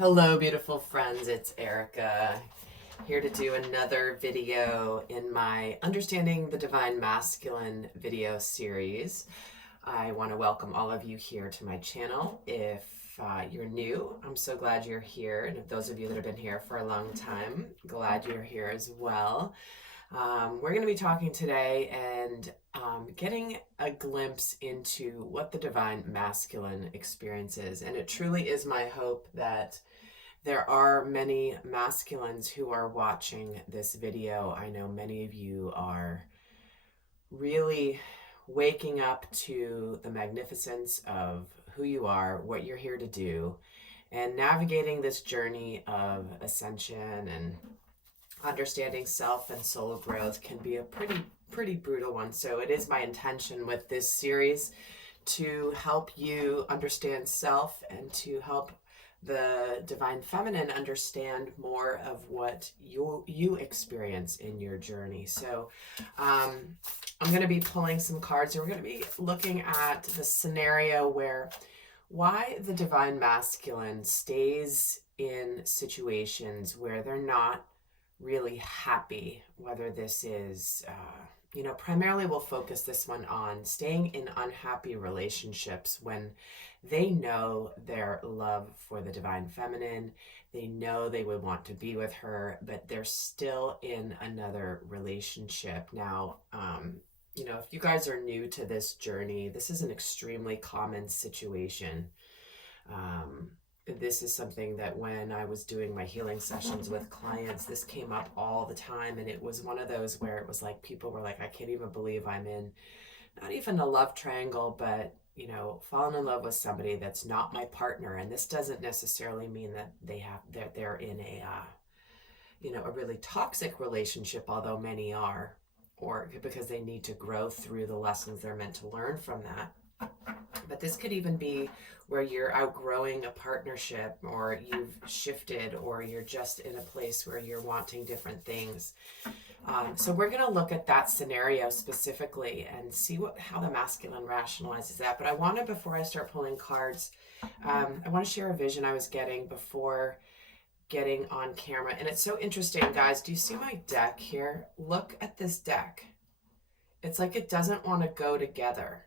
Hello, beautiful friends. It's Erica here to do another video in my Understanding the Divine Masculine video series. I want to welcome all of you here to my channel. If you're new, I'm so glad you're here. And if those of you that have been here for a long time, glad you're here as well. We're going to be talking today and getting a glimpse into what the divine masculine experience is. And it truly is my hope that there are many masculines who are watching this video. I know many of you are really waking up to the magnificence of who you are, what you're here to do, and navigating this journey of ascension and understanding self and soul growth can be a pretty brutal one. So it is my intention with this series to help you understand self and to help the divine feminine understand more of what you experience in your journey. So I'm going to be pulling some cards, and we're going to be looking at the scenario where why the divine masculine stays in situations where they're not really happy, whether this is primarily we'll focus this one on staying in unhappy relationships when they know their love for the divine feminine. They know they would want to be with her, but they're still in another relationship. Now, if you guys are new to this journey, this is an extremely common situation. This is something that when I was doing my healing sessions with clients, this came up all the time. And it was one of those where it was like, people were like, I can't even believe I'm in not even a love triangle, but falling in love with somebody that's not my partner. And this doesn't necessarily mean that they're in a really toxic relationship, although many are, or because they need to grow through the lessons they're meant to learn from that. But this could even be where you're outgrowing a partnership, or you've shifted, or you're just in a place where you're wanting different things. So we're going to look at that scenario specifically and see how the masculine rationalizes that. But I want to, before I start pulling cards, I want to share a vision I was getting before getting on camera. And it's so interesting, guys. Do you see my deck here? Look at this deck. It's like it doesn't want to go together.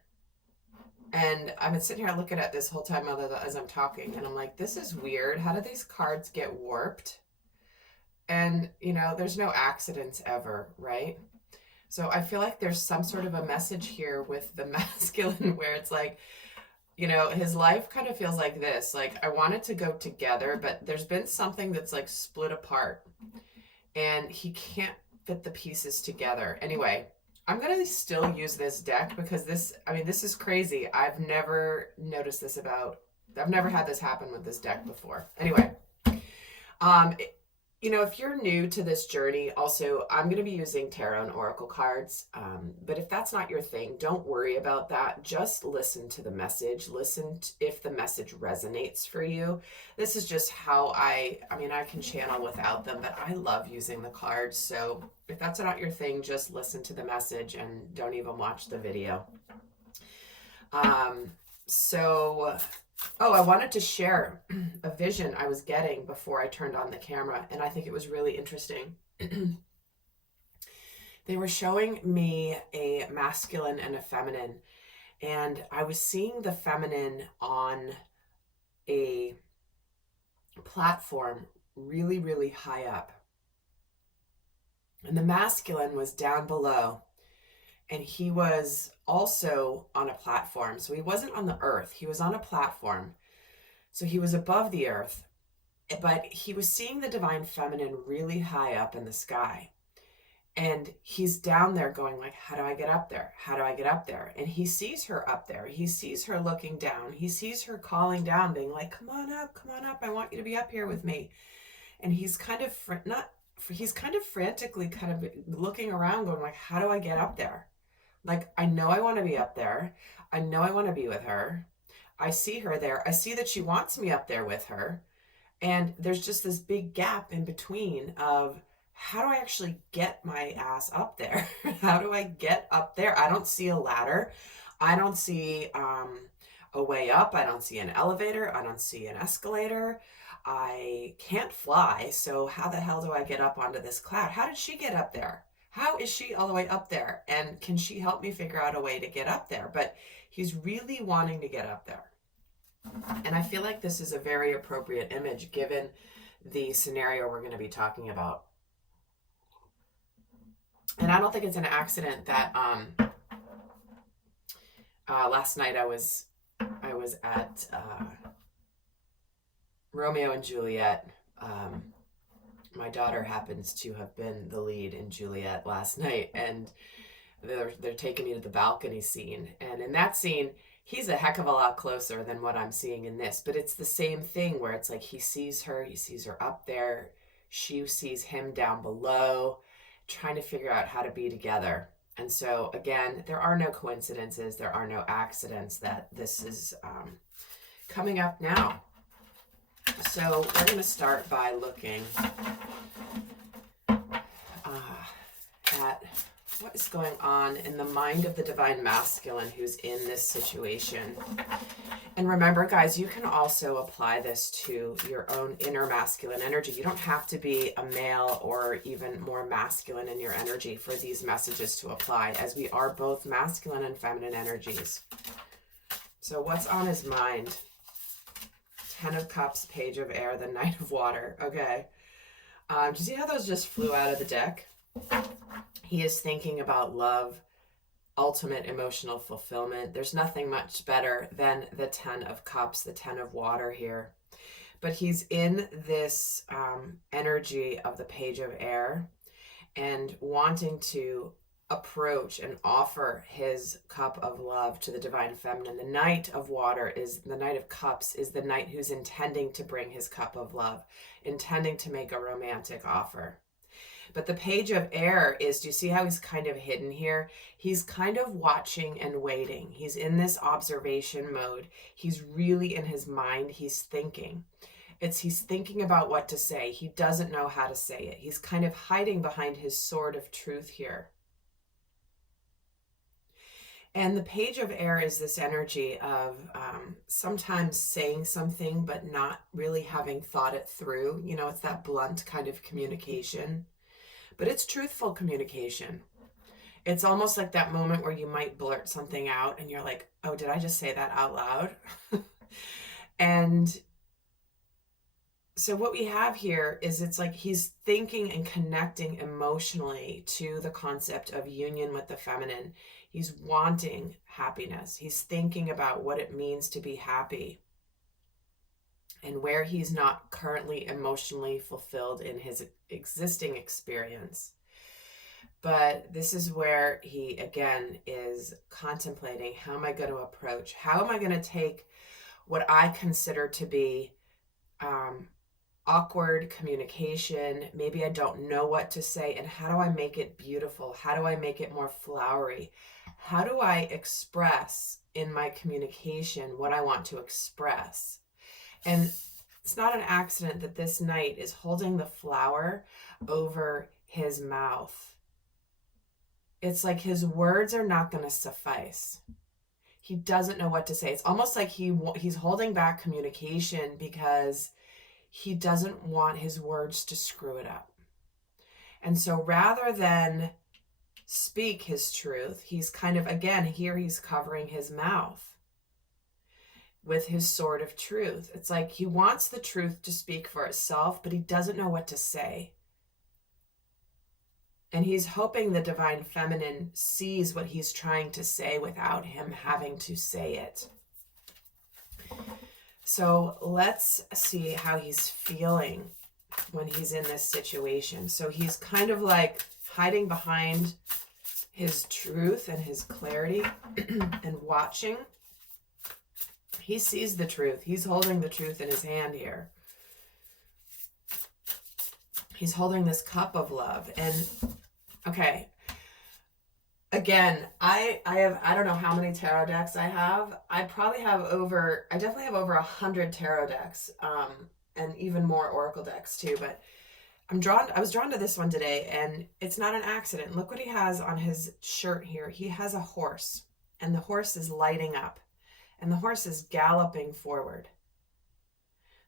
And I've been sitting here looking at this whole time as I'm talking, and I'm like, this is weird. How do these cards get warped? And, there's no accidents ever, right? So I feel like there's some sort of a message here with the masculine where it's like, his life kind of feels like this. Like, I want it to go together, but there's been something that's like split apart, and he can't fit the pieces together. Anyway, I'm going to still use this deck because this is crazy. I've never noticed this I've never had this happen with this deck before. Anyway, if you're new to this journey, also, I'm going to be using tarot and oracle cards. But if that's not your thing, don't worry about that. Just listen to the message. Listen if the message resonates for you. This is just how I can channel without them, but I love using the cards. So if that's not your thing, just listen to the message and don't even watch the video. I wanted to share a vision I was getting before I turned on the camera, and I think it was really interesting. They were showing me a masculine and a feminine, and I was seeing the feminine on a platform really, really high up. And the masculine was down below, and he was also on a platform. So he wasn't on the earth. He was on a platform. So he was above the earth, but he was seeing the divine feminine really high up in the sky. And he's down there going like, how do I get up there? How do I get up there? And he sees her up there. He sees her looking down. He sees her calling down, being like, come on up. I want you to be up here with me. And he's kind of frantically kind of looking around going like, how do I get up there? Like, I know I want to be up there. I know I want to be with her. I see her there. I see that she wants me up there with her. And there's just this big gap in between of, how do I actually get my ass up there? How do I get up there? I don't see a ladder. I don't see a way up. I don't see an elevator. I don't see an escalator. I can't fly, so how the hell do I get up onto this cloud? How did she get up there? How is she all the way up there? And can she help me figure out a way to get up there? But he's really wanting to get up there. And I feel like this is a very appropriate image given the scenario we're going to be talking about. And I don't think it's an accident that last night I was at Romeo and Juliet. My daughter happens to have been the lead in Juliet last night, and they're taking me to the balcony scene. And in that scene, he's a heck of a lot closer than what I'm seeing in this. But it's the same thing where it's like he sees her up there, she sees him down below, trying to figure out how to be together. And so again, there are no coincidences, there are no accidents that this is coming up now. So we're going to start by looking at what is going on in the mind of the divine masculine who's in this situation. And remember, guys, you can also apply this to your own inner masculine energy. You don't have to be a male or even more masculine in your energy for these messages to apply, as we are both masculine and feminine energies. So what's on his mind? 10 of Cups, Page of Air, the Knight of Water. Okay. Do you see how those just flew out of the deck? He is thinking about love, ultimate emotional fulfillment. There's nothing much better than the 10 of Cups, the 10 of Water here. But he's in this energy of the Page of Air and wanting to approach and offer his cup of love to the divine feminine. The Knight of Water is the Knight of Cups, is the knight who's intending to bring his cup of love, intending to make a romantic offer. But the Page of Air is, do you see how he's kind of hidden here? He's kind of watching and waiting. He's in this observation mode. He's really in his mind. He's thinking. He's thinking about what to say. He doesn't know how to say it. He's kind of hiding behind his sword of truth here. And the Page of Air is this energy of sometimes saying something but not really having thought it through. You know, it's that blunt kind of communication. But it's truthful communication. It's almost like that moment where you might blurt something out and you're like, oh, did I just say that out loud? And so what we have here is it's like he's thinking and connecting emotionally to the concept of union with the feminine. He's wanting happiness. He's thinking about what it means to be happy and where he's not currently emotionally fulfilled in his existing experience. But this is where he, again, is contemplating, how am I going to approach? How am I going to take what I consider to be awkward communication? Maybe I don't know what to say. And how do I make it beautiful? How do I make it more flowery? How do I express in my communication what I want to express? And it's not an accident that this knight is holding the flower over his mouth. It's like his words are not going to suffice. He doesn't know what to say. It's almost like he's holding back communication because he doesn't want his words to screw it up. And so rather than speak his truth, he's kind of, again, here he's covering his mouth with his sword of truth. It's like he wants the truth to speak for itself, but he doesn't know what to say. And he's hoping the divine feminine sees what he's trying to say without him having to say it. So let's see how he's feeling when he's in this situation. So he's kind of like hiding behind his truth and his clarity and watching. He sees the truth. He's holding the truth in his hand here. He's holding this cup of love. And okay, again, I don't know how many tarot decks I have. I definitely have over 100 tarot decks, and even more oracle decks too. But I was drawn to this one today, and it's not an accident. Look what he has on his shirt here. He has a horse, and the horse is lighting up. And the horse is galloping forward.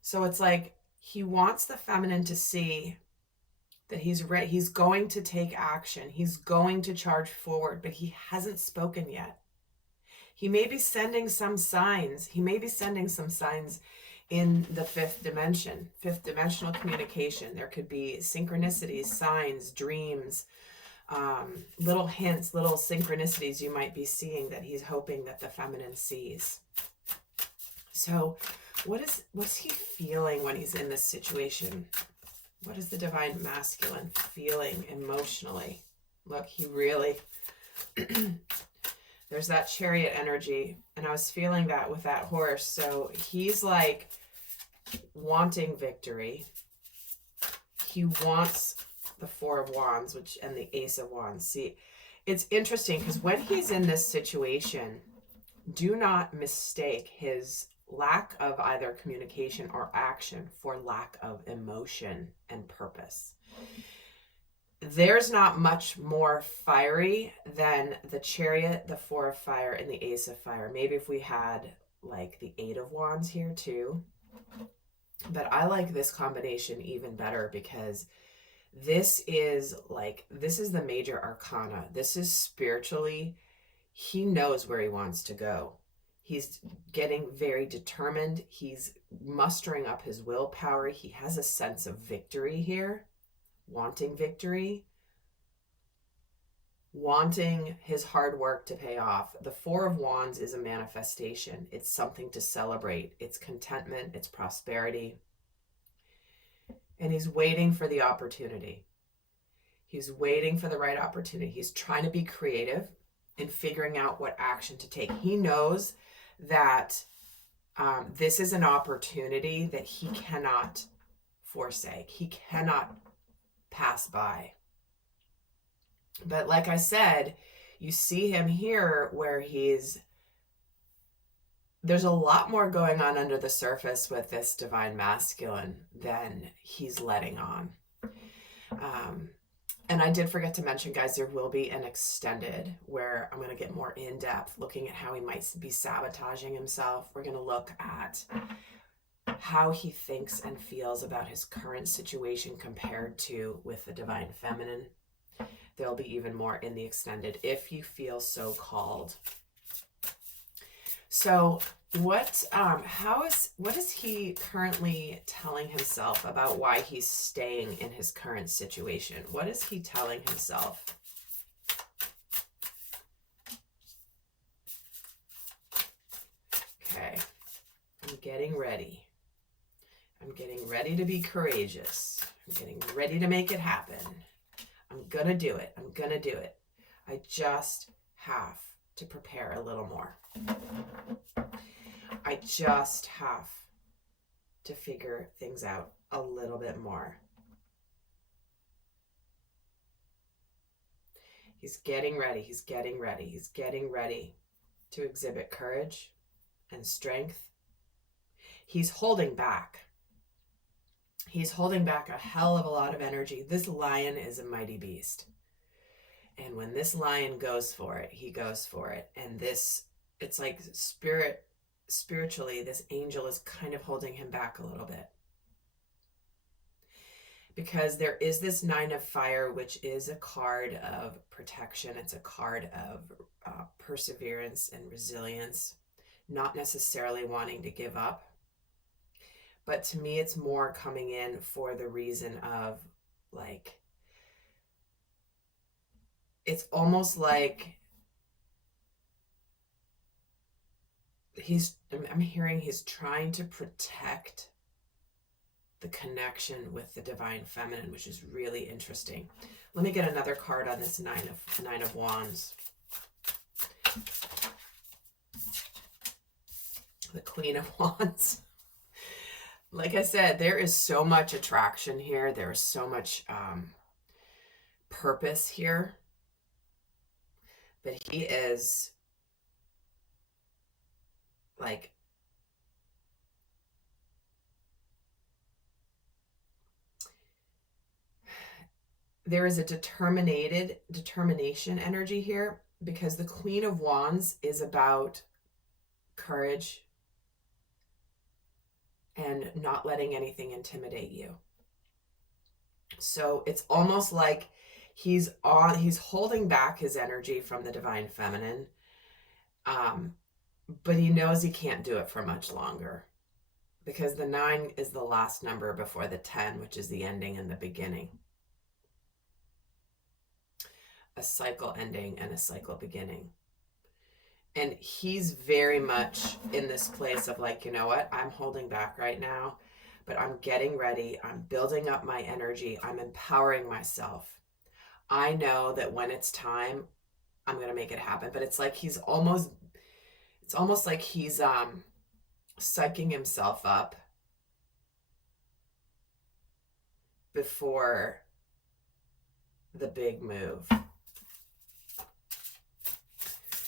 So it's like he wants the feminine to see that he's ready. He's going to take action. He's going to charge forward, but he hasn't spoken yet. He may be sending some signs. He may be sending some signs in the fifth dimension, fifth dimensional communication. There could be synchronicities, signs, dreams, little hints, little synchronicities you might be seeing that he's hoping that the feminine sees. So what's he feeling when he's in this situation? What is the divine masculine feeling emotionally? Look, he really, there's that Chariot energy, and I was feeling that with that horse. So he's like wanting victory. He wants the Four of Wands, and the Ace of Wands. See, it's interesting because when he's in this situation, do not mistake his lack of either communication or action for lack of emotion and purpose. There's not much more fiery than the Chariot, the Four of Fire, and the Ace of Fire. Maybe if we had like the Eight of Wands here too. But I like this combination even better because this is the major arcana. This is spiritually, he knows where he wants to go. He's getting very determined. He's mustering up his willpower. He has a sense of victory here, wanting victory, wanting his hard work to pay off. The Four of Wands is a manifestation. It's something to celebrate. It's contentment. It's prosperity. And he's waiting for the opportunity. He's waiting for the right opportunity. He's trying to be creative in figuring out what action to take. He knows that this is an opportunity that he cannot forsake. He cannot pass by. But like I said, you see him here where there's a lot more going on under the surface with this divine masculine than he's letting on. And I did forget to mention, guys, there will be an extended where I'm going to get more in depth looking at how he might be sabotaging himself. We're going to look at how he thinks and feels about his current situation compared to with the divine feminine. There'll be even more in the extended if you feel so called. So what is he currently telling himself about why he's staying in his current situation? What is he telling himself? Okay, I'm getting ready. I'm getting ready to be courageous. I'm getting ready to make it happen. I'm gonna do it. I'm gonna do it. I just have to prepare a little more. I just have to figure things out a little bit more. He's getting ready. He's getting ready. He's getting ready to exhibit courage and strength. He's holding back. He's holding back a hell of a lot of energy. This lion is a mighty beast. And when this lion goes for it, he goes for it. And it's like spiritually, this angel is kind of holding him back a little bit. Because there is this Nine of Fire, which is a card of protection. It's a card of perseverance and resilience, not necessarily wanting to give up. But to me, it's more coming in for the reason of like, it's almost like I'm hearing he's trying to protect the connection with the divine feminine, which is really interesting. Let me get another card on this Nine of Wands. The Queen of Wands. Like I said, there is so much attraction here. There is so much purpose here. But he is like, there is a determination energy here, because the Queen of Wands is about courage, and not letting anything intimidate you. So it's almost like he's holding back his energy from the divine feminine, but he knows he can't do it for much longer, because the 9 is the last number before the 10, which is the ending and the beginning. A cycle ending and a cycle beginning. And he's very much in this place of like, you know what? I'm holding back right now, but I'm getting ready. I'm building up my energy. I'm empowering myself. I know that when it's time, I'm going to make it happen. But it's like it's almost like he's psyching himself up before the big move.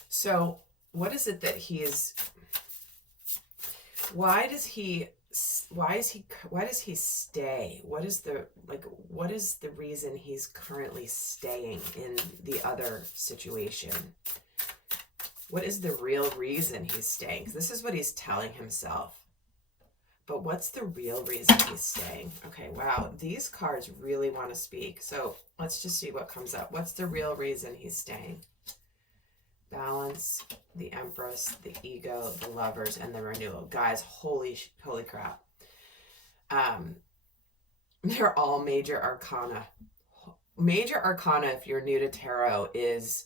So what is it that he is, why does he stay? What is the reason he's currently staying in the other situation? What is the real reason he's staying? 'Cause this is what he's telling himself. But what's the real reason he's staying? Okay, wow, these cards really want to speak. So let's just see what comes up. What's the real reason he's staying? Balance, the Empress, the Ego, the Lovers, and the Renewal. Guys, holy crap. They're all major arcana. Major arcana, if you're new to tarot, is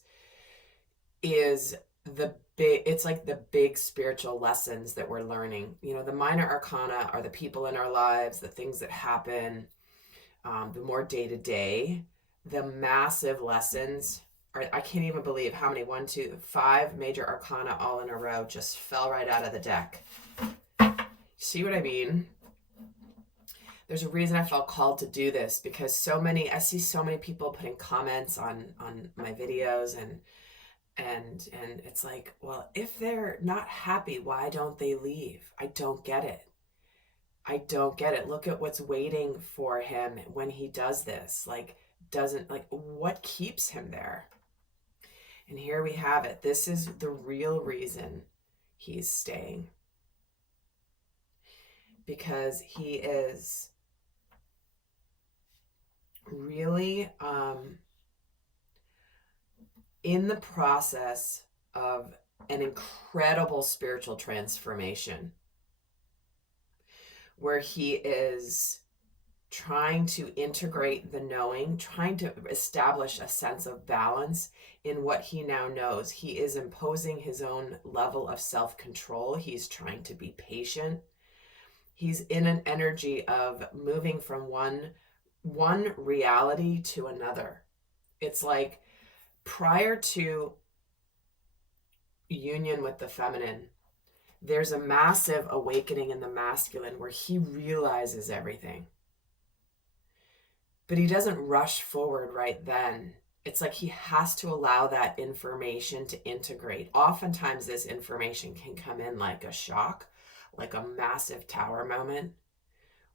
the big, it's like the big spiritual lessons that we're learning. You know, the minor arcana are the people in our lives, the things that happen, the more day to day. The massive lessons are, I can't even believe how many, 1, 2, 5 major arcana all in a row just fell right out of the deck. See what I mean? There's a reason I felt called to do this, because I see so many people putting comments on my videos, and it's like, well, if they're not happy, why don't they leave? I don't get it. Look at what's waiting for him when he does this. What keeps him there? And here we have it. This is the real reason he's staying. Because he is really in the process of an incredible spiritual transformation, where he is trying to integrate the knowing, trying to establish a sense of balance in what he now knows. He is imposing his own level of self-control. He's trying to be patient. He's in an energy of moving from one reality to another. It's like prior to union with the feminine, there's a massive awakening in the masculine where he realizes everything. But he doesn't rush forward right then. It's like he has to allow that information to integrate. Oftentimes this information can come in like a shock, like a massive tower moment,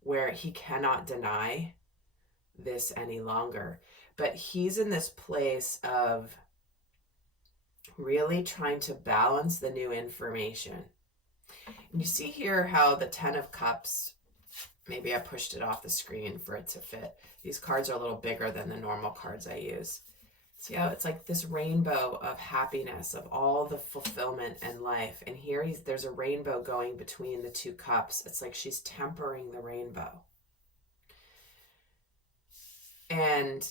where he cannot deny this any longer. But he's in this place of really trying to balance the new information. And you see here how the 10 of Cups, maybe I pushed it off the screen for it to fit. These cards are a little bigger than the normal cards I use. See how it's like this rainbow of happiness, of all the fulfillment and life. And here there's a rainbow going between the 2 cups. It's like she's tempering the rainbow. And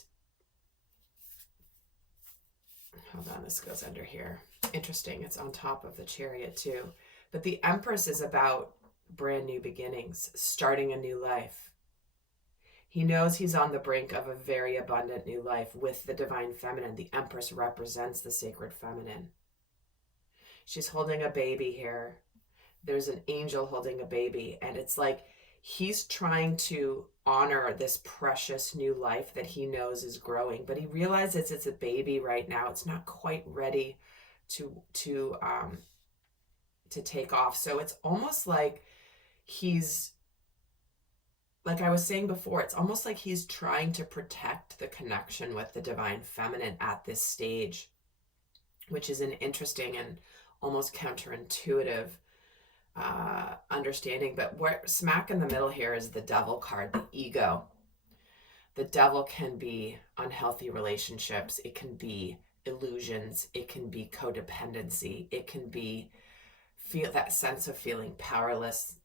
hold on, this goes under here. Interesting, it's on top of the Chariot too. But the Empress is about brand new beginnings, starting a new life. He knows he's on the brink of a very abundant new life with the divine feminine. The Empress represents the sacred feminine. She's holding a baby here. There's an angel holding a baby, and it's like he's trying to honor this precious new life that he knows is growing, but he realizes it's a baby right now. It's not quite ready to take off. So it's almost like he's, like I was saying before, it's almost like he's trying to protect the connection with the divine feminine at this stage, which is an interesting and almost counterintuitive understanding. But where smack in the middle here is the devil card, the ego. The devil can be unhealthy relationships. It can be illusions. It can be codependency. It can be feel that sense of feeling powerless.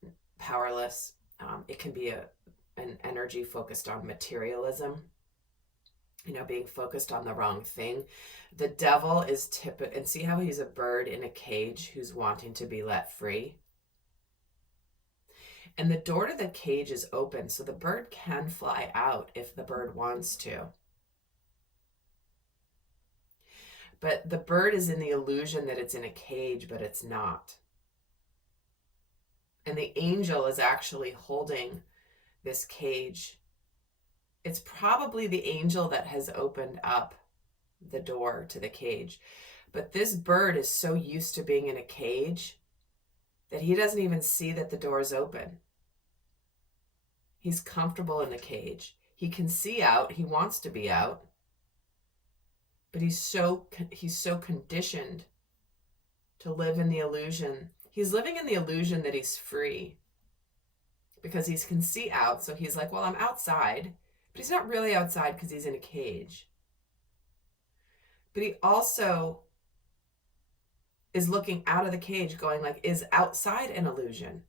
It can be an energy focused on materialism, being focused on the wrong thing. The devil is typical, and see how he's a bird in a cage who's wanting to be let free. And the door to the cage is open, so the bird can fly out if the bird wants to. But the bird is in the illusion that it's in a cage, but it's not. And the angel is actually holding this cage. It's probably the angel that has opened up the door to the cage. But this bird is so used to being in a cage that he doesn't even see that the door is open. He's comfortable in the cage. He can see out. He wants to be out. But he's so conditioned to live in the illusion. He's living in the illusion that he's free because he can see out. So he's like, well, I'm outside. But he's not really outside because he's in a cage. But he also is looking out of the cage going like, is outside an illusion?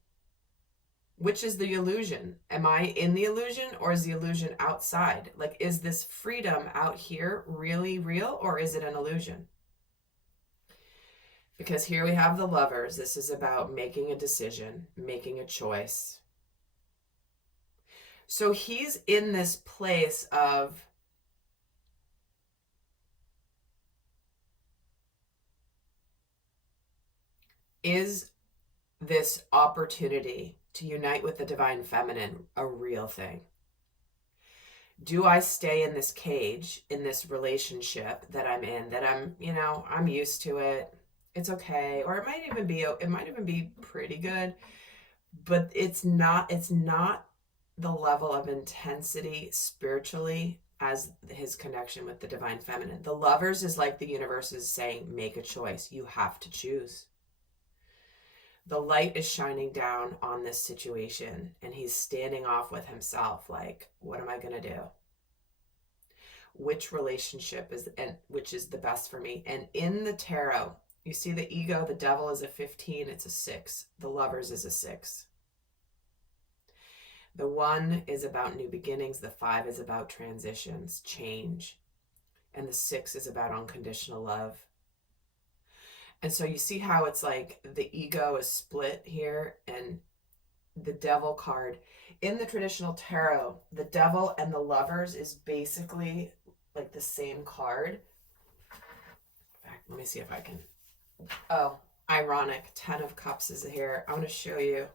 Which is the illusion? Am I in the illusion or is the illusion outside? Like, is this freedom out here really real or is it an illusion? Because here we have the Lovers. This is about making a decision, making a choice. So he's in this place of is this opportunity to unite with the divine feminine a real thing? Do I stay in this cage, in this relationship that I'm in, that I'm used to it. It's okay. Or it might even be pretty good, but it's not the level of intensity spiritually as his connection with the divine feminine. The Lovers is like the universe is saying, make a choice. You have to choose. The light is shining down on this situation and he's standing off with himself like, what am I going to do? Which relationship which is the best for me? And in the tarot, you see the ego, the devil is a 15, it's a 6. The Lovers is a 6. The 1 is about new beginnings. The 5 is about transitions, change. And the 6 is about unconditional love. And so you see how it's like the ego is split here, and the devil card. In the traditional tarot, the devil and the Lovers is basically like the same card. In fact, let me see if I can. Oh, ironic. 10 of Cups is here. I want to show you.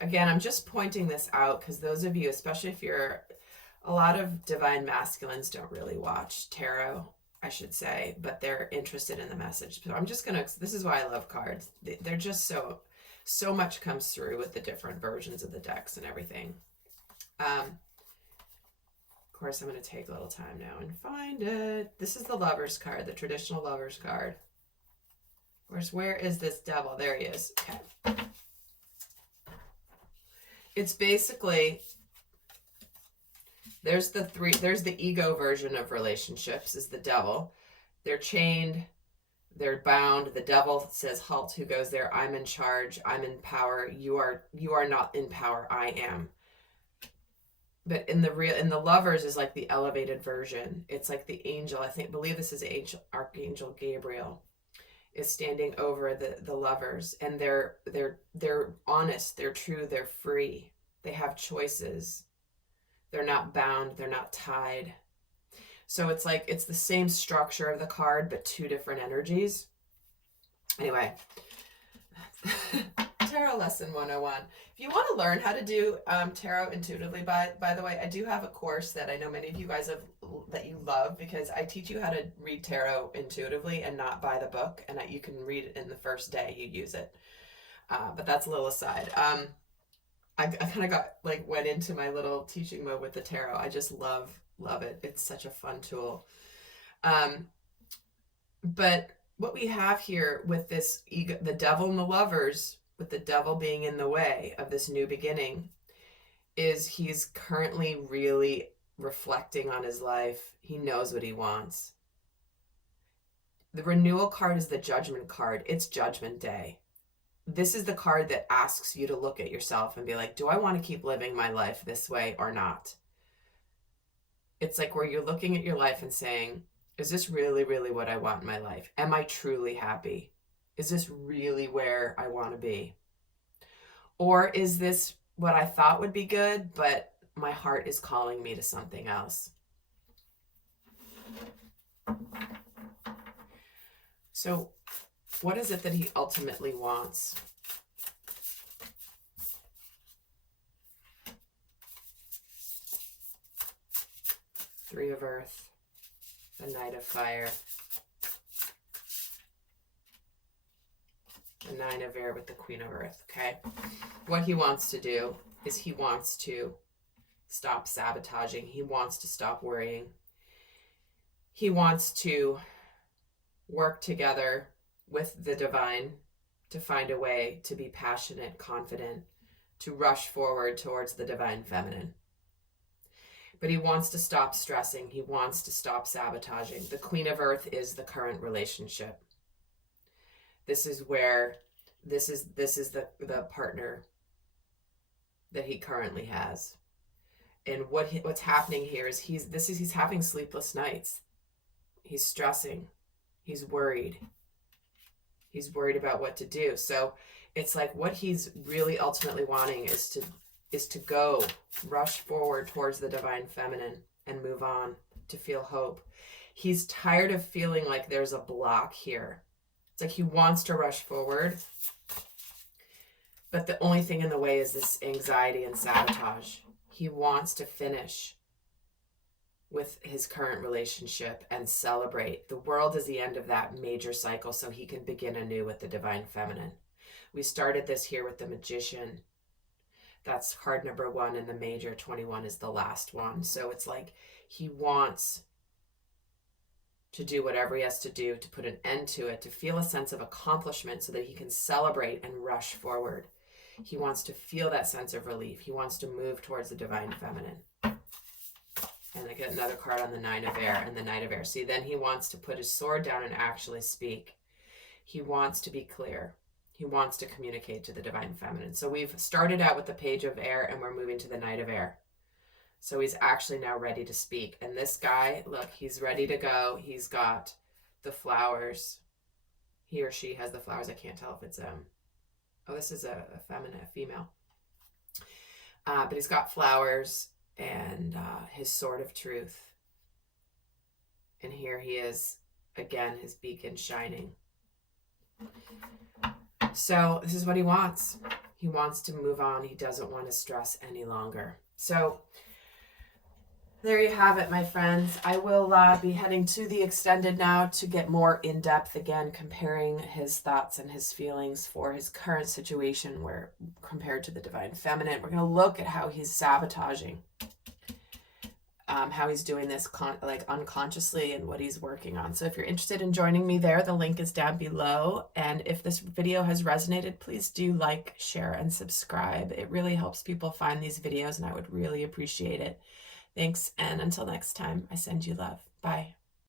Again, I'm just pointing this out because those of you, especially if you're, a lot of divine masculines don't really watch tarot, I should say, but they're interested in the message. So I'm just going to, this is why I love cards. They're just so much comes through with the different versions of the decks and everything. Of course, I'm going to take a little time now and find it. This is the Lovers card, the traditional Lovers card. Where is this devil? There he is. Okay. It's basically, there's the ego version of relationships is the devil. They're chained, they're bound. The devil says, halt, who goes there? I'm in charge, I'm in power. You are not in power, I am. But in the Lovers is like the elevated version. It's like the angel, believe this is Archangel Gabriel, is standing over the Lovers, and they're honest, they're true, they're free, they have choices, they're not bound, they're not tied. So it's like it's the same structure of the card but 2 different energies. Anyway, Tarot Lesson 101. If you want to learn how to do tarot intuitively, by the way, I do have a course that I know many of you guys that you love, because I teach you how to read tarot intuitively and not by the book, and you can read it in the first day you use it. But that's a little aside. I kind of went into my little teaching mode with the tarot. I just love it. It's such a fun tool. But what we have here with this ego, the devil and the Lovers, with the devil being in the way of this new beginning, is he's currently really reflecting on his life. He knows what he wants. The renewal card is the judgment card. It's judgment day. This is the card that asks you to look at yourself and be like, do I want to keep living my life this way or not? It's like where you're looking at your life and saying, is this really, really what I want in my life? Am I truly happy? Is this really where I want to be? Or is this what I thought would be good, but my heart is calling me to something else? So what is it that he ultimately wants? Three of Earth, the Knight of Fire, the Nine of Air with the Queen of Earth, okay? What he wants to do is he wants to stop sabotaging. He wants to stop worrying. He wants to work together with the divine to find a way to be passionate, confident, to rush forward towards the divine feminine. But he wants to stop stressing. He wants to stop sabotaging. The Queen of Earth is the current relationship. This is where, this is the partner that he currently has. And what's happening here is he's having sleepless nights. He's stressing. He's worried. He's worried about what to do. So it's like what he's really ultimately wanting is to go, rush forward towards the divine feminine and move on, to feel hope. He's tired of feeling like there's a block here. It's like he wants to rush forward, but the only thing in the way is this anxiety and sabotage. He wants to finish with his current relationship and celebrate. The world is the end of that major cycle, so he can begin anew with the divine feminine. We started this here with the Magician. That's card number 1 in the major. 21 is the last one. So it's like he wants to do whatever he has to do to put an end to it, to feel a sense of accomplishment so that he can celebrate and rush forward. He wants to feel that sense of relief. He wants to move towards the divine feminine. And I get another card on the Nine of Air and the Knight of Air. See, then he wants to put his sword down and actually speak. He wants to be clear. He wants to communicate to the divine feminine. So we've started out with the Page of Air and we're moving to the Knight of Air. So he's actually now ready to speak. And this guy, look, he's ready to go. He's got the flowers. He or she has the flowers. I can't tell if it's oh, this is a female. But he's got flowers and his sword of truth. And here he is, again, his beacon shining. So this is what he wants. He wants to move on. He doesn't want to stress any longer. So there you have it, my friends. I will be heading to the extended now to get more in depth, again, comparing his thoughts and his feelings for his current situation where compared to the divine feminine. We're going to look at how he's sabotaging, how he's doing this like unconsciously and what he's working on. So if you're interested in joining me there, the link is down below. And if this video has resonated, please do like, share, and subscribe. It really helps people find these videos and I would really appreciate it. Thanks, and until next time, I send you love. Bye.